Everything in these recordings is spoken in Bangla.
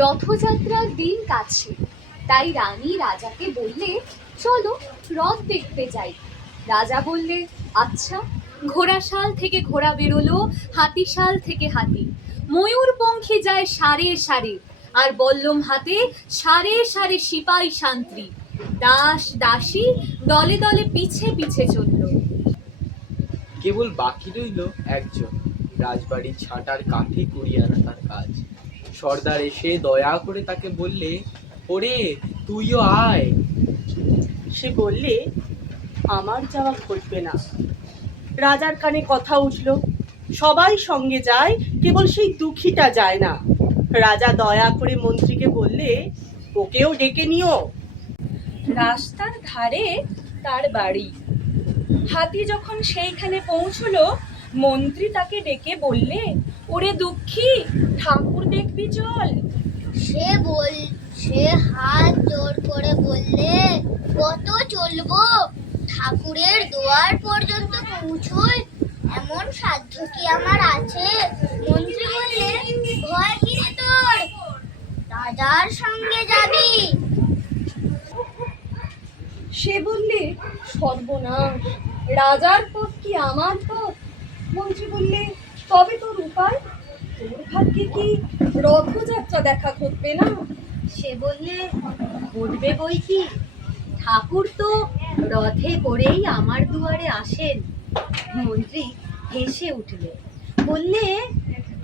রথযাত্রার দিন কাছে, তাই রানী রাজাকে বললে, চলো রথ দেখতে যাই। রাজা বললে, আচ্ছা। ঘোড়াশাল থেকে ঘোড়া বেরোলো, হাতিশাল থেকে হাতি, ময়ূরপঙ্খী যায় সারে সারে, আর বল্লম হাতে সারে সারে সিপাই শান্ত্রী, দাস দাসী দলে দলে পিছে পিছে চলল। কেবল বাকি রইল একজন, রাজবাড়ির ছাঁটার কাঠে কুড়িয়ে আনা তার কাজ। সর্দার এসে দয়া করে তাকে বললে, ওরে তুইও আয়। সে বললে, আমার যাওয়া ঘটবে না। রাজার কানে কথা উঠল, সবাই সঙ্গে যায়, কেবল সেই দুঃখীটা যায় না। রাজা দয়া করে মন্ত্রীকে বললে, ওকেও ডেকে নিও। রাস্তার ধারে তার বাড়ি। হাতি যখন সেইখানে পৌঁছলো, মন্ত্রী তাকে ডেকে বললে, ওরে দুঃখী, ঠাকুর দেখবি চল। সে হাত জোর করে বললে, কত চলবো? ঠাকুরের দুয়ার পর্যন্ত পৌঁছই এমন সাধ্য কি আমার আছে? মন্ত্রী বললে, ভয় কি রে তোর? রাজার সঙ্গে যাবি। সে বললে, সর্বনাশ, রাজার পথ কি আমার পথ? মন্ত্রী বললে, তবে তোর উপায়? তোর ভাগ্যে কি রথযাত্রা দেখা ঘটবে না? সে বললে, ঘটবে বই কি, ঠাকুর তো রথে করেই আমার দুয়ারে আসেন। মন্ত্রী হেসে উঠলে, বললে,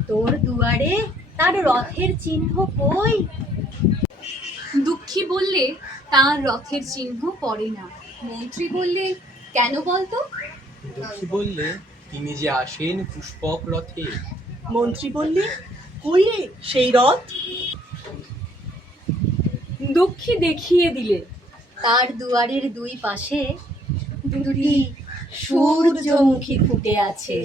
তোর দুয়ারে তার রথের চিহ্ন কই? দুঃখী বললে, তার রথের চিহ্ন পড়ে না। মন্ত্রী বললে, কেন বলতো? দুঃখী বললে, তিনি যে আসেন পুষ্পক রথে। মন্ত্রী বললে, কই রে সেই রথ? দুঃখী দেখিয়ে দিলে, তার দুয়ারের দুই পাশে দুটি সূর্যমুখী ফুটে আছে।